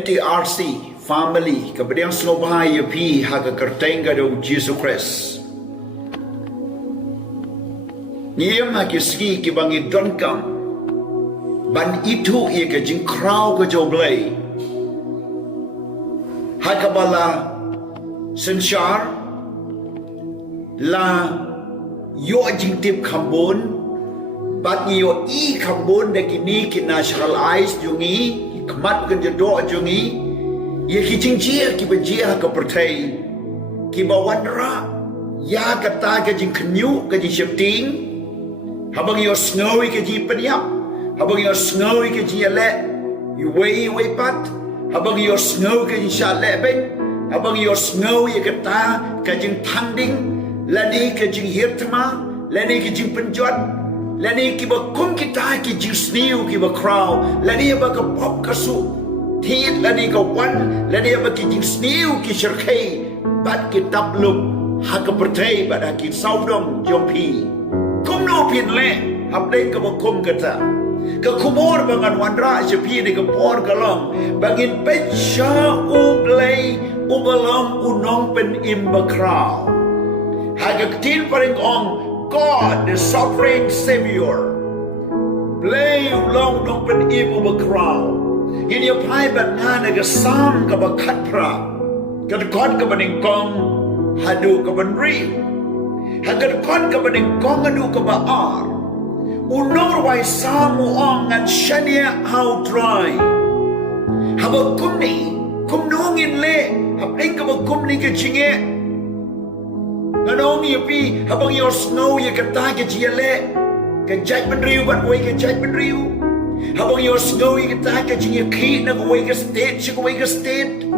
NTRC family kemudian slobai pi haga kertenga do Jesus Christ niam hakisgi ki bangi donkam ban itu ia ke jing kraw ke jo Blei hakabala senchar la yo jing tip khambon bat yo I khambon de kini ki nationalize jungi kmat ke jodo jungi ye ki jing jia ki ba jia ka pertai ki ba wanra ya kata ke jing knyu ke jing shifting habang yo snowy ke jing penyap habang yo snowy ke jing le you way pat habang yo snow ke jing sha le ben habang yo snow ye kata ke jing thanding lani ke jing hirtma lani ke jing penjot lani ki ba kum kita ki jing snew ki ba crow lani ba ka pop ka su thit lani ka wan lani ba ki jing snew ki shirkai bat ki tabluk ha ka pertai bat ha ki saudom jompi kum no pin le hab dei ka ba kum kata ka kumor bangan wanra jepi de ka por ka long bangin pecha u Blei u balong u Nongpynim bakhraw hagaktin paring ong God the sovereign savior Blei long Nongpynim bakhraw in your pai bat na ga sam ka ba khat pra ka kon ka baning kong hadu ka ban ri hagat kon ka baning kong hadu ka ba ar unor wai samu ong and shania how dry haba kumni kumnong in le habing ka ba kumni ka chinge Anong yapi habang your snow ye kata ke jiale ke jai penriu bat wei ke jai penriu habang your snow ye kata ke jinge ki na wei ke state chi wei ke state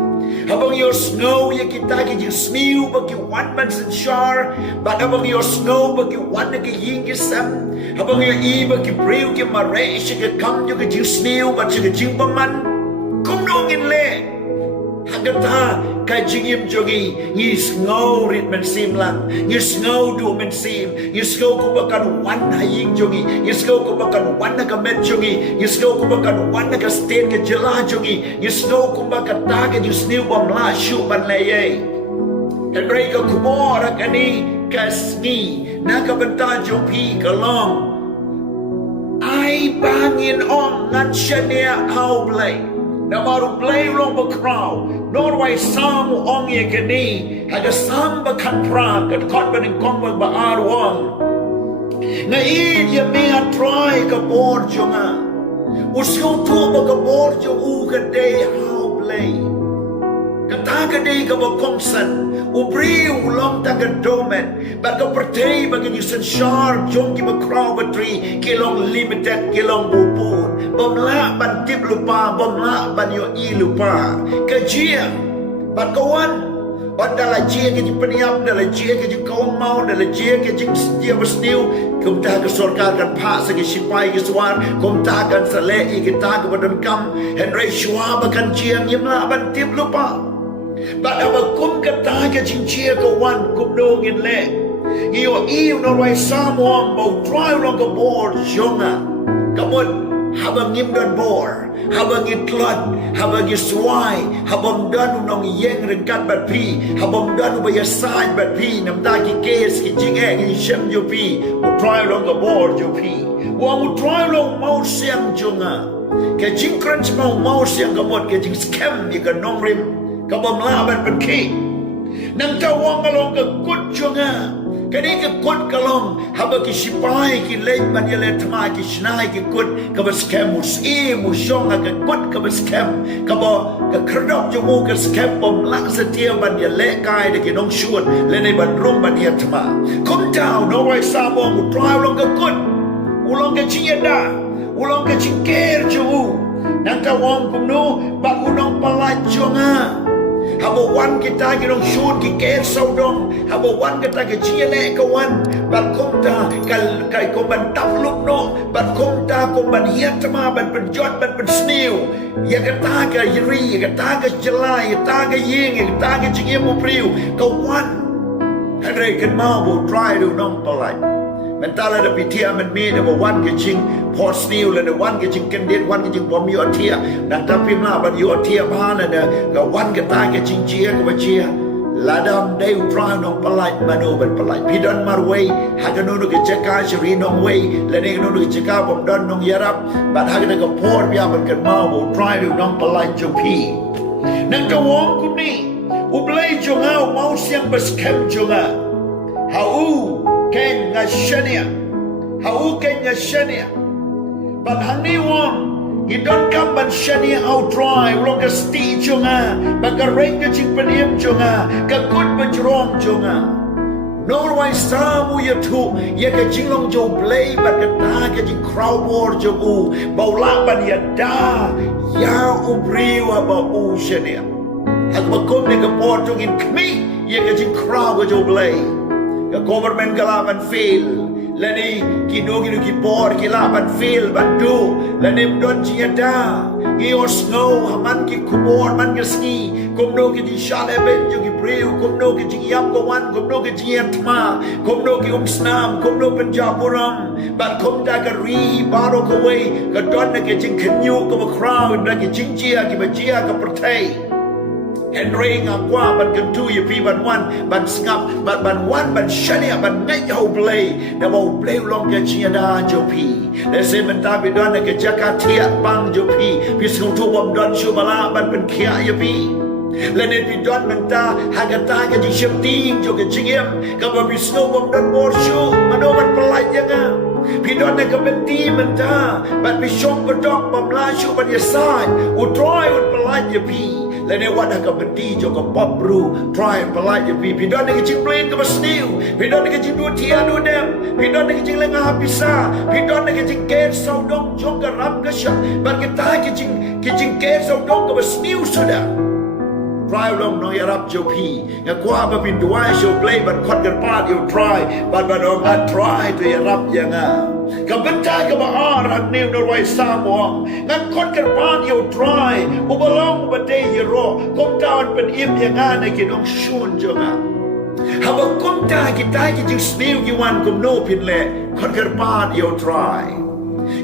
habang your snow ye kita ke jing snew ba ki one man sin shar but habang your snow ba ki one ke ying ke sam habang your e ba ki priu ke mare shi ke kam yo ke jing snew ba chi ke jing ba man kum nong in le hagata kai jingim jogi ni snow rit men sim lang ni snow du men sim ni snow ko bakan wan haying jogi ni snow ko bakan wan ka men jogi ni snow ko bakan wan ka state ke jela jogi ni snow ko bakan ta ke ni snow bom la shu ban le ye Henry ka kumor kani kasni na ka benta jopi kalong ai bangin on ngan shania how Blei na baru Blei long bakhraw Norway sam ong ye kini haga sam ba khat pra kat kot ba ning kong ba arwang na in ye me a try ka bor jonga usko tu ba ka bor jo u ka day how Blei kata ka day ka ba kongsan ubri ulong ta ka domen ba ka pertay ba ka yusan shar jong ki ba crow ba tree kilong limited kilong bupun bomla ban tip lupa bomla ban yo I lupa ka jia bat kawan bat dala jia ke peniam dala jia ke kawan mau dala jia ke jia bestiu kum ta ka sarkar kan pha sa ke sipai ke swar kum ta kan sale I ke ta ka badan kam Henry shwa ba kan jia yimla ban tip lupa bat aba kum ka ta ke jia kawan kum dong in le iyo no wai samong bo try long ka board jonga kamot habang ngimdan bor habang itlad habang iswai habang danu nong yeng rengkat bat pi habang danu bayasaj bat pi nam ta ki kes ki jinge ki shem jo pi u try long ka bor jo pi wa u try long mau siang jonga ke jing crunch mau siang kamot ke jing scam ni ka nong rim ka bom la ban ban ki nang ta wang along ka kut jonga kani ke kut kalong haba ki sipai ki leit ban yele thma ki snai ki kut ka ba scam mus e mu shong ka kut ka ba scam ka ba ka krdop jo mu ka scam bom lang sa tia ban yele kai de ki nong shun le nei ban rum ban ya thma kom down no wai sa mo mu drive long ka kut ulong ka chia da ulong ka chingker jo nang ka wong kum no ba unong pala jonga haba wan kita girong shoot ki ker saudong haba wan kita ke chiele ka wan bat komta kal kai ko ban tapluk no bat komta ko ban hiat ma ban penjot ban pensniu ya kata ka yiri ya kata ka jelai ya kata ka ying ya kata ka jingim priu ka wan Henry kan mau bo try do nong palai mentala da pitia men me da wan ke jing port steel la da wan ke jing kendet wan ke jing bom yo tia na ta pim la ban yo tia ba na da ga wan ke ta ke jing chia ke ba chia ladam deu try nong palai manu ban palai pidon marway hagano no ke cheka shri nong way la ne no ke cheka bom don nong yarap ban hagana ke port bia ban ke ma bo try do nong palai jo pi nang ka wong ku ni u Blei jo ngau mau siang bas kem jo nga hau ken nga shania hau ken nga shania ban hang ni wong you don't come ban shania out dry long ka sti jonga ba ka reng ka ching panim jonga ka kut ba jrong jonga no why samu ya thu ya ka ching long jo Blei ba ka ta ka ching crowd war jo u ba la ban ya da ya u briwa ba u shania hak ba kom ne ka por jong in kmi ya ka ching crowd jo Blei ka government ka la ban fail lani kinu ki por ki la ban fail ban do lani don chia da ki or snow haman ki kubor man ki ski kum no ki di shale ben jo ki breu kum no ki ji yam ko wan kum no ki ji atma kum no ki snam kum no penjapuram ban kum da ka ri baro ko way ka don na ki jing khnyu ko bakhraw na ki jing chia ki ba chia ka prthai Henry ngakwa ban kentu ye pi ban wan ban skap ban wan ban shania ban ngai ho Blei na bo Blei long ke chia da jo pi le se man ta bi don ke jakatia bang jo pi sung tu bom don shu bala ban pen khia ye pi le ne pi don man ta hagata ke ji shem ting jo ke chingem ka ba bi snow bom don bor shu mano ban pelai janga pi don ke ben ti man ta ban bi shop ba dok bom la shu ban ye sai u try u pelai ye pi lene wada ka beti jo ka popru try pelai je pi don ke jing plain ke basniu pi don ke jing du tia du dem pi don ke jing lenga habisa pi don ke jing ke sau dong jong ka ram ka sha ban ke ta ke jing ke sau dong ke basniu sudah try long no yarap jo pi ya kwa ba bin duai show Blei ban khot kan pa you try ban ong a try to yarap yanga ka benta ka ba ar new no wai samong ngan khot kan pa you try u balong ba de yero kom down pen im yanga na ki dong shun jo nga haba kom ta ki ta ki jing snew ki wan kom no pin le khot kan pa you try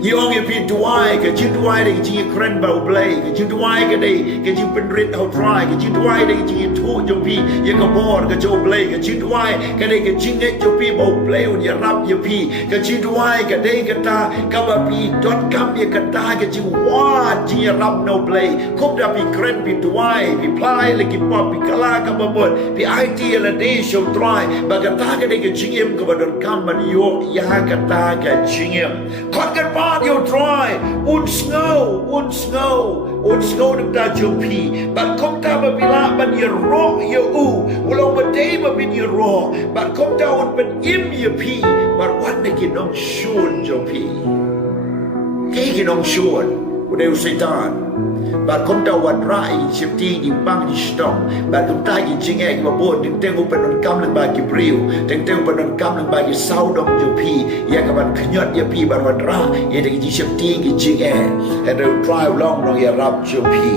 you only pi duai ke jing duai de jing kren ba Blei ke jing duai ke de ke jing pen rit how try ke jing duai de jing thu jo pi ye ka bor ke jo Blei ke jing duai ke de ke jing jo pi ba Blei un ye rap ye pi ke jing duai ke de ke ta ka ba pi dot kam ye ka ta ke jing wa jing ye rap no Blei kom da pi kren pi duai pi plai le ki pop pi kala ka ba bot pi IT la de show try ba ka ta ke de ke jing em ka ba dot kam ba yo ya ka ta ke jing em kot ka pa you try un snow nim da jo pi ban kom ta ba bila ban ye ro ye u ulong ba dei ba bin ye ro ban kom ta un ban im ye pi ban wat ne ki nong shun jo pi ke ki nong shun u deu setan ban kom ta wat rai chim ti di bang di stong ban kom ta ki jing ek ba bo ding teng u ban kam lang ba ki briu teng teng ban kam lang ba ki sau dong jo pi ya ka ban khnyot ye pi ban wat ra ye de ki chim ti ki jing ek and they try long no ya rap jo pi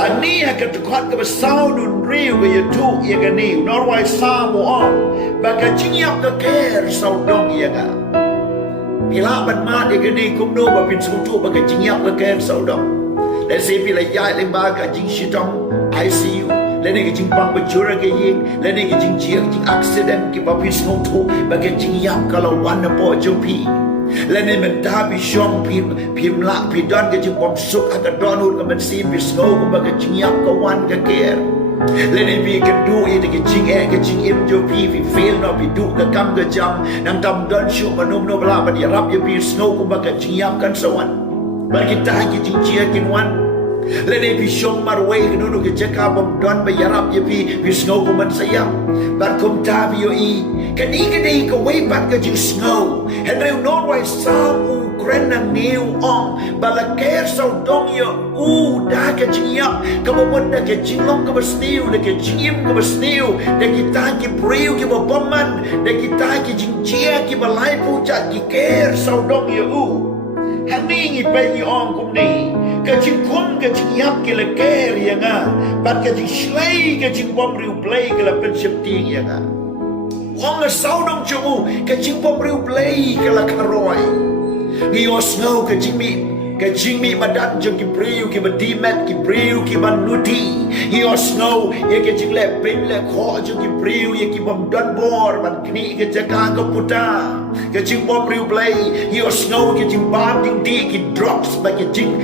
hani ha ka tu khat ka ba sau nun riu ga ye tu ye ga ni nor wai sa mo on ba ka jing yap ka ker sau dong ye ga Pila ban ma de ke ni kum no ba pin su tu ba ke jing yap ka ker sau dong le se pila ya le ba ka jing shi dong ICU le ne ke jing pang ba jura ke yin le ne ke jing jing accident ki ba pin su tu ba ke jing yap ka la wan na po jo pi le ne men ta bi shong pim la pi don ke jing bom suk ka don ut ka men si pi snow ko ba ke jing yap ka wan ka ker le ne bi ke du e de ke jing e ke jing im jo pi fi fail no pi du ka kam ka jam nang tam don shu ma nom no bla ba ya rap ye pi snow ko ba ka jing yap kan sawan ba ki ta ki jing chia kin wan le ne bi shong mar wei ke no ke jaka bom don ba ya rap ye pi snow ko man sayam ba kom ta bi yo i ke di ka wei ba ka jing snow and they know why some kren na new ong bala ker sau dong yo u da ke jing yap ka ba won da ke jing long ka ba snew da ke jing im ka ba snew da ki ta ki briu ki ba bomman da ki ta ki jing chia ki ba lai pu cha ki ker sau dong yo u hani ngi pe ni ong kum ni ka jing kum ka jing yap ki la ker ya nga ba ka jing shlei ka jing bom riu Blei ka la pen ship ti ya nga Wong a sao dong chu cái chính bom riu Blei cái là karoi ni o snow cái chính mi mà đặt cho cái priu cái mà đi met cái priu cái mà nuti ni o snow cái chính lẹ pin lẹ khó cho cái priu cái bom đan bor mà cái jaga cái puta cái chính bom riu Blei ni o snow cái chính bom chính đi cái drops mà cái chính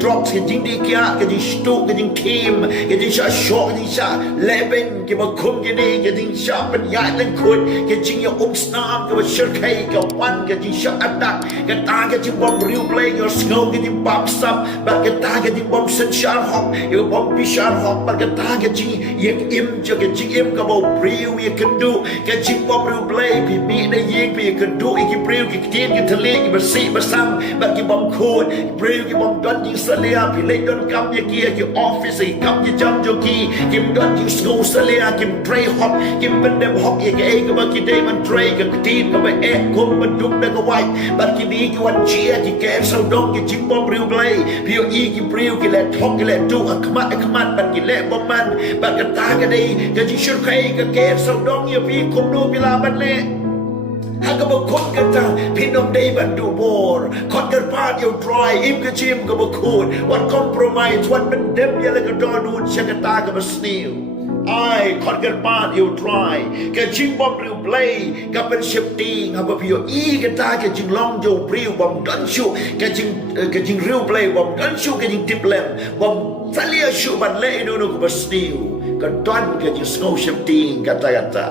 drops cái chính đi kia cái chính stu cái chính kim cái chính sa short cái chính sa lẹ bên cái mà không cái đi cái chính sa bên nhảy lên khôi cái chính yêu snap cái mà sơ khay cái one cái chính sa ăn đặc cái ta cái chính bom riu Blei ni o snow cái chính bom sập và cái ta cái chính bom sunshine hop cái bom pishan hop và cái ta cái chính im cho cái chính im cái bom riu cái do cái chính bom riu Blei bị mỹ đây yên bị cái do cái riu cái tiên cái thề cái mà sĩ mà sam và cái bom khôi riu cái bom đón chính sơ lia bị lấy đón cắm cái kia cái office cái cắm cái jump cho cái đón chính school sơ lia cái tray hop cái bên đêm hop cái mà cái dayมันtray cái tiên cái mà cùngมันดุได้ก็ไว้บัดที่นี้cáiวันเชียที่แกเศร้าดงcái chính bom riu Bleiพี่cái riu cái lẹทอกcái lẹดูขมัดบัดcáiแลบอมมันบัดcáiตาcái day cái chínhชุดใครcáiแกเศร้าดงเนี่ยพี่คุมดูเวลาบัดเล่หากบอกคนกันตาพี่น้องได้บันดูบอร์คนกันพาดอยู่ดรายอิ่มกระชิมก็บอกคูดวันคอมโพรไมส์วันเป็นเด็บยาแล้วก็ดอดูชักตากับสนิลไอ้คนกันพาดอยู่ดรายกันชิงบอมริวBleiกับเป็นเชฟติ้งหากพี่อีกันตากันจิงลองอยู่ริวบอมดันชูกันจิงริวBleiบอมดันชูกันจิงติปเลมบอมซาเลียชูบันเล่ดูนูกับสนิลกันดันกันจิงสโนว์เชฟติ้งกันตา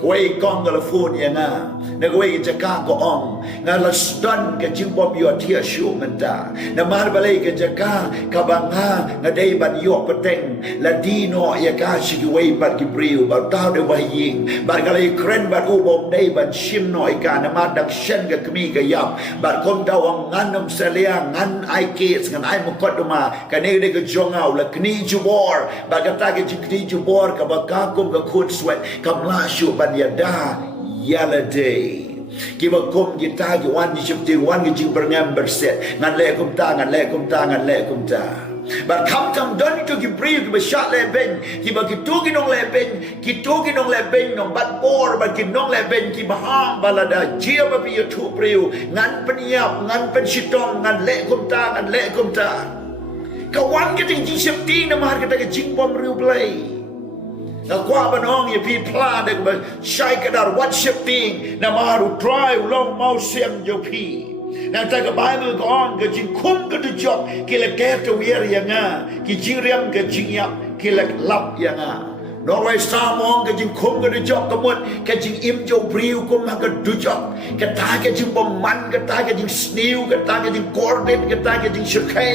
Kau kong kalau phone yang nak kau jaga kau ong, ngalah stun ke jimbom yo tia show menta, namar balai ke jaga kabanga ngadai ban yo peteng, la dino ya ka shigway ban kibriu, ban tau de waying, ban kalai kren ban ubom dai ban shim no ika namar dak shen ke kemi ke yap, ban kom tau ang nganam selia ngan ai case ngan ai mukot duma, kane de ke jongau la kni jubor, ban kata ke kni jubor ka bakakum ke khut sweat, kamla shu ban yada yaladay kiba kum kita ki wan di chipti wan ki jing berngam berset ngan le kum ta but kam don to ki brief ki shat le ben kiba ki tu ki nong le ben nong bat bor bat ki nong le ben ki baham balada jia ba pi tu priu ngan peniap ngan pen sitong ngan le kum ta ka wan ki jing chipti na mar ka ki jing bom riu Blei na kwa banong ye pi pla de ba shai kadar what shifting na maru try long mau sem yo pi na ta ka bible ko on ka jin kum ka du job ki la ke to yer ya nga ki jing riam ka jing yap ki la lap ya nga Norway samong ka jing kum ka du job ka mot ka jing im jo briu kum ha ka du job ka ta ka jing bom man ka ta ka jing snew ka ta ka jing coordinate ka ta ka jing shirkai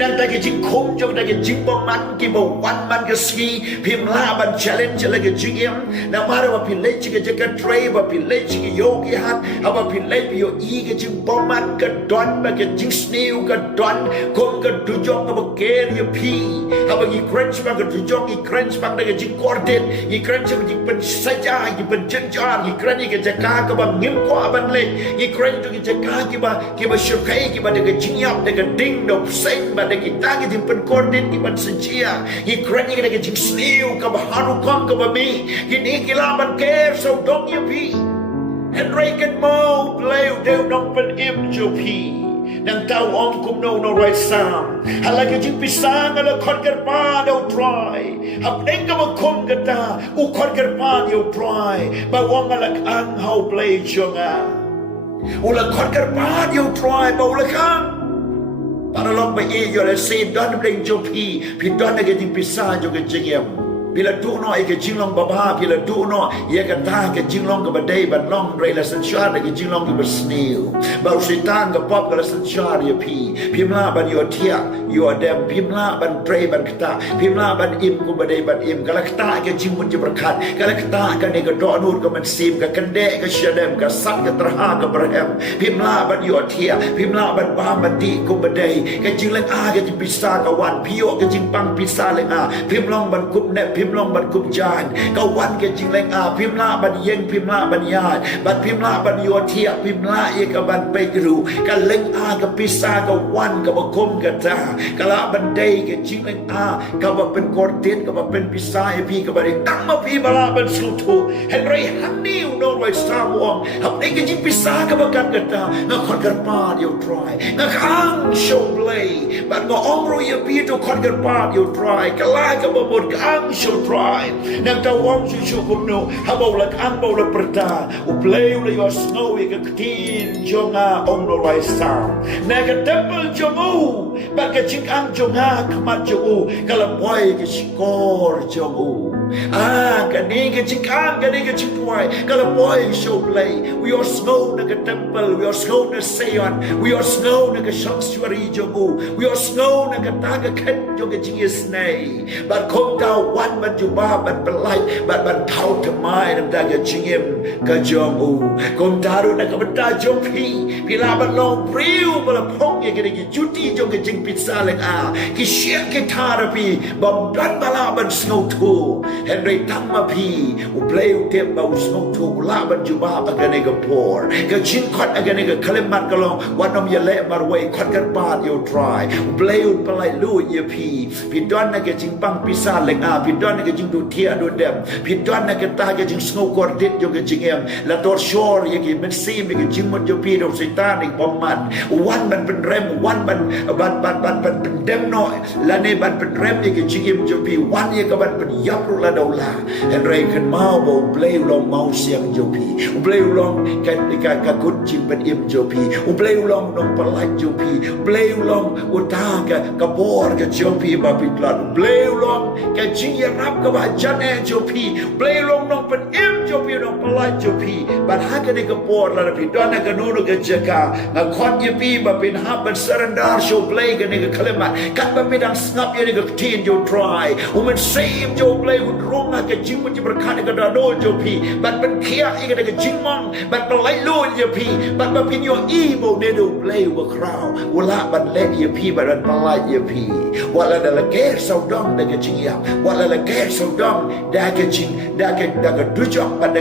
นั่นแต่ก็จริงคมจงแต่ก็จริงบ่มันกี่บ่วันมันก็สีพิมลาบัน challenge อะไรก็จริงเอ็มนะมาว่าพิเลจิก็จะกันเทรย์ว่าพิเลจิก็โยกิฮัทเอาว่าพิเลจิโยอีก็จริงบ่มันก็ดอนมาก็จริงสนิวก็ดอนคมก็ดูจอกก็บ่เกลยพีเอาว่าอีครันช์มันก็ดูจอกอีครันช์มันก็จริงคอร์เดนอีครันช์มันจริงเป็นสัจจะอีเป็นจันจารอีครันนี่ก็จะกาก็บ่งิมกว่าบันเลยอีครันก็จะกากี่บ่ชุกให้กี่บ่เด็กจริงยับเด็กดิ้งดอกเซ็งpada kita kita penkoordinat kita sencia ikran kita kita sniu ke baharukom ke bami ini kilaman care so dong ya pi Henry kan mau Blei deu Nongpynim jopi nang tau ong kum no right sam hala ke jing pisang ala khon ker pa do try hab deng ka kum kata u khon ker pa yo try ba wong ala ang how Blei jonga ula khon ker pa yo try ba ula kan para long ba yo la se don bleng jo pi don ga jing pisa jo ga jingem bila tu no ai ke jinglong baba bila tu no ye ka ta ke jinglong ka badai ban long re la san shar ke jinglong ki basnil ba usitan ka pop ka la san shar ye pi mla ban yo tia yo dem pi mla ban tre ban kata pi mla ban im ku badai ban im ka la kata ke jimun je berkat ka la kata ka ne ka do nur ka man sim ka kande ka shadem ka sat ka terha ka berhem pi mla ban yo tia pi mla ban ba ban di ku badai ka jinglang a ke jing pisa ka wan pi yo ke jing pang pisa leng a pi mlong ban kup ne pi พิมพ์ลองบัดกุบจานก็วันกันจริงแรงพิมพ์ละบัดเย็นพิมพ์ละบัดญาติบัดพิมพ์ละบัดโยเทียพิมพ์ละเอกบันไปกรูกันเล็งกับพิซากับวันกับคมกับตากะละบันเดยกันจริงแรงกับว่าเป็นกอร์เดนกับว่าเป็นพิซาไอพี่กับบัดตั้งมาพี่บาลาบันสูทูเห็นไรฮันนิวโนไวสตาร์วงหับไอ้กันจริงพิซากับกันกับตางะคนกันป้าเดียวทรายงะข้างโชว์เบลย์บัดงะองโรยพี่ตัวคนกันป้าเดียวทรายกะลากับบ่หมดข้างโชว์ทรายนังตะวงชูกุมโนฮับเอาละข้างบ่ละประตาอุเบลย์เลยว่าสโนว์กับทีนจงองโรไวสตาร์นังกับเทมเพิลจงูบัดกับจิงอังจงขมัดจงูกะละบอยกับชิกอร์จงูกันนี้กับจิงอังกันนี้กับจิงบอยกะละบอยโชว์เบลย์ we are snow นังกับเทมเพิล we are snow นังเซียน we are snow นังกับชังสวรีจงู we are snow นังกับตากับเข็นจงกับจิงสเนย์บัดคงดาววันมันอยู่บ้าบัดเป็นไลบัดมันเท่าทำไมนังตากับจิงเอ็มกับจงูคงดาวนังกับบัดตาจงพี่ลาบัดลองพริ้วบัดพงยังกันกี่จุดที่จงกับจิงพิซซ่าเล็กกี่เชียกี่ทาร์พี่บอมดันบาลาบันสโนว์ทูเห็นไรตั้งมาพี่อุเบลย์เทปบาสโนว์ทูลาบันจูบ้าอันกันกับพอร์กับชินคอดอันกันกับคลมันกลองวันนมยาเละมาเวยคอดกันปาดยูทรายอุเบลย์ปลายลู่ยพี่ดอนนักจิงปังพิซซ่าเล็กพี่ดอนนักจิงดูเทียดูเดมพี่ดอนนักตาจิงสโนว์กอร์ดิดยงกับจิงเอ็มและตัวชอร์ยังกินมันซีมยังจิงมันยูพี่ดอกสิตานิกบอมมันวันมันเป็นเรมวันมันเป็นเดมน้อยและในมันเป็นเรมยังกินจิงเอ็มยูพี่วันยังกับมันเป็นยับรุละดาวลาเห็นไรขึ้นมาบ่เบลย์ลองเมาเสียงยูพี่เบลย์ลองกันกุดจิงเป็นเอ็มยูพี่เบลย์ลองน้องปลายยูพี่เบลย์ลองอุตากับบอร์กับยูพี่มาปิดลาดเบลย์ลองกันจิงยรับกับว่าจันเอยูพี่เบลย์ลองน้องเป็นเอ็มยูพี่น้องปลายยูพี่บัดหากันในกับบอร์แล้วพี่ดอนกันนู้นกันเจ้ากันคอนยูพี่มาเป็นฮับเป็นเซรันดาร์โชเบลย์กันในกับคลมันกันมาเป็นดังสนับยันในกับทีนยูทรายมันเซมโจเบลย์หุ่นร้องกันจิงมันจะประคันในกับดาโนยูพี่บัดเป็นเคียอีกันในกับจิงมังบัดเป็นไล่ลู่ยูพี่บัดมาเป็นยูอีโมเนดูเบลย์บัคราวเวลาบัดเล่นยูพี่บัดเป็นไล่ยูพี่วันละละแก่สาวดองในกับจิงยามวันละแก่สาวดองได้กับจิงได้กับดูจอกบัด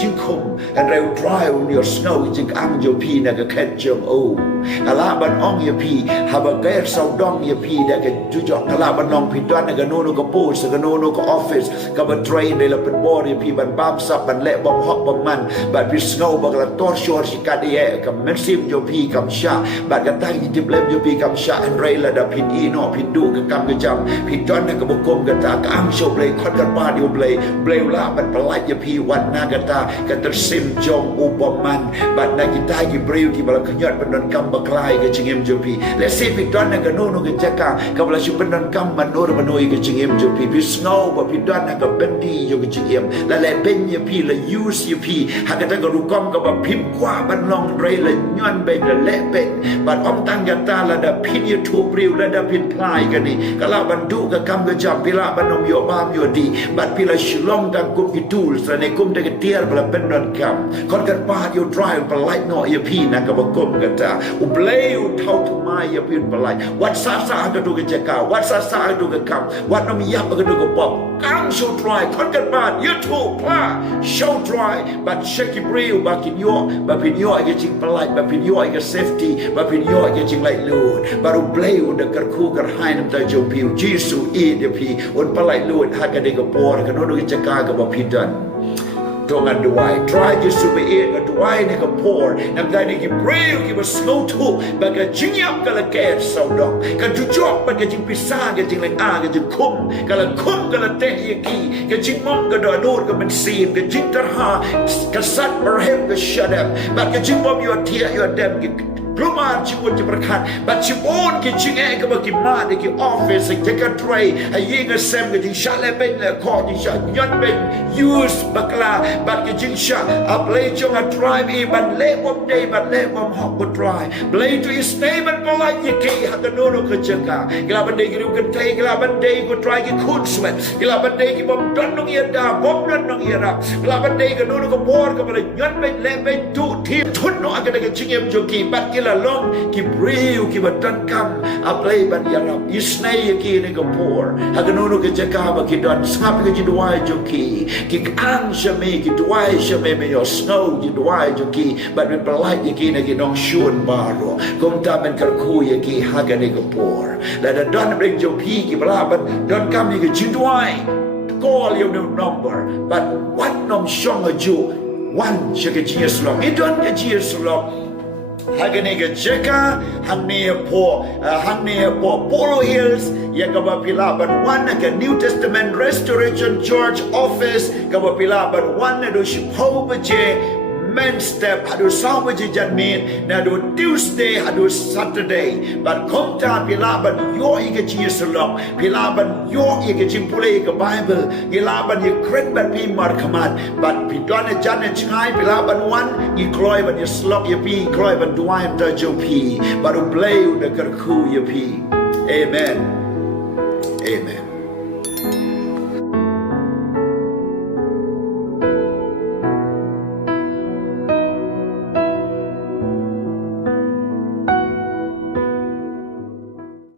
จิงคมอันเรา drive on your snow จิงอังยูพีนักแค่จงโอกะลาบันอ่องยูพีฮับเกตสาวดองยูพีได้กับจุจอกกะลาบันน้องพิดวันนักโนนกับปูสกโนนกับออฟฟิศกับบันเทรนได้ละเป็นบอร์ยูพีบันบ้ามซับบันเละบอมฮอกบอมมันบันพิสโนบักละตัวชัวร์สิกาเดียกับเมนซิมยูพีกับชาบันกันตั้งยิบเล็บยูพีกับชาอันไรละดับพินอีโนพินดูกับกำกับจำพิดวันนักบุกกลมกับตากอังโชเบลคอนกันบ้านยูเบลลาบันปลายยูพีวันนากันกันตรซิมจงอุปมันบัดนักกีตาร์กีบริวกีบลักขยอดเป็นนนกำบักลายกับจิงเอ็มจูพีและเซฟิดอนนักโนนกับจักรกับลักชุเป็นนนกำมันโนรมันโนยกับจิงเอ็มจูพีพิสโนกับพิดอนนักกับเบนดี้อยู่กับจิงเอ็มและเบนยูพีและยูสยูพีหากแต่กับรูกอมกับพิมพ์กว่าบันลองไรและย้อนเบนและเละเบนบัดอมตังกันตาและดับพินยูทูบริวและดับพินพลายกันนี่กะลาบันดูกับกำกับจำพิลาบันนมโยบามโยดีบัดพิลาชิลองดังกุมกิตูลและในกุมเด็กเตียร์บัดเป็นนนกำคนกันป้าอยู่ดรายปลายน้อยพี่นะกับกลมกันจ้าอุเบลย์เท่าทำไมอย่าพินปลายวัดซาก็ดูกันเจ้าวัดซาก็ดูกันคำวัดน้ำยับก็ดูกันปอบกังโชว์ดรายคนกันป้ายูทูบพลาโชว์ดรายบัดเช็คบริวบัดกินย่อบัดพินย่อไอ้จริงปลายบัดพินย่อไอ้เซฟตี้บัดพินย่อไอ้จริงไล่ลูดบัดอุเบลย์เด็กกระคู่กระหายน้ำตาจมผิวจีสูอีเดียพี่อุนปลายลูดหากันเด็กกับปอร์กันโน้นดูกันเจ้ากับพิดันตรงนั้นด้วยทรายจะสูบเองกันด้วยนี่ก็พอน้ำได้นี่ก็เปรี้ยวก็สโนว์ทูบักก็จิงยับกันละแก่สาวดองกันจุจอกมันก็จิงพิซซ่ากันจิงแรงกันจิงคุ้มกันละคุ้มกันละเตะยากีกันจิงมองกันดอยนูดกันมันซีมกันจิงตระหากันสัตว์มาเห็นกันชัดเดมบักก็จิงบอมอยู่เทียอยู่เดมกันรู้มาจิงวันจะประคันบัดจิงโอนกิจิงเองก็มากินมาในกินออฟฟิศจะกันเทรย์ไอ้ยิงกันเซมกันจิงชาเลเป็นเลยคอจิงชาย้อนเป็นยูสบักลาบัดกิจิงชาอัพเลยจงอัดทรายมีบัดเล่บอมเดย์บัดเล่บอมฮอกบัดทรายเบลย์ตัวอิสเนย์มันปลายยี่กี่ฮักกันโน่นก็จะกากลาบันเดย์กิริวกันเทกลาบันเดย์ก็ทรายกิคูนสเวตกลาบันเดย์กิบอมดันน้องเอียดาบอมดันน้องเอียรับกลาบันเดย์กันโน่นก็บอร์ก็มาเลยย้อนเป็นเล่เป็นทุทีมทุนน้องกันได้กิจิงเอ็มโจกีบัดกิลา long ki breu ki badan kam aplay ban yarap isnay ki ne kapor hagano ke jaka ba ki don snap ke duai joki ki ang shame ki duai shame me yo snow ki duai joki but we polite ki ne ki dong shun baro kom ta ben kalku ki hagane kapor la da don bring joki ki balaban don kam ki duai call your number but what nom shong a ju one shake Jesus long it don't get Jesus long hagane ga jeka hangne po Polo Hills yakaba pilaban one ka New Testament Restoration Church office kaba pilaban one do shipo baje men step hadu sawaji janmin na do Tuesday hadu Saturday but komta pilaban yo ige Jesus-long pilaban yo ige jimpule ige Bible pilaban ye kret ban pi mar kamat but pidone janne chingai pilaban one i kloi ban ye slok ye pi kloi ban duai ta jo pi baru Blei de karku ye pi amen.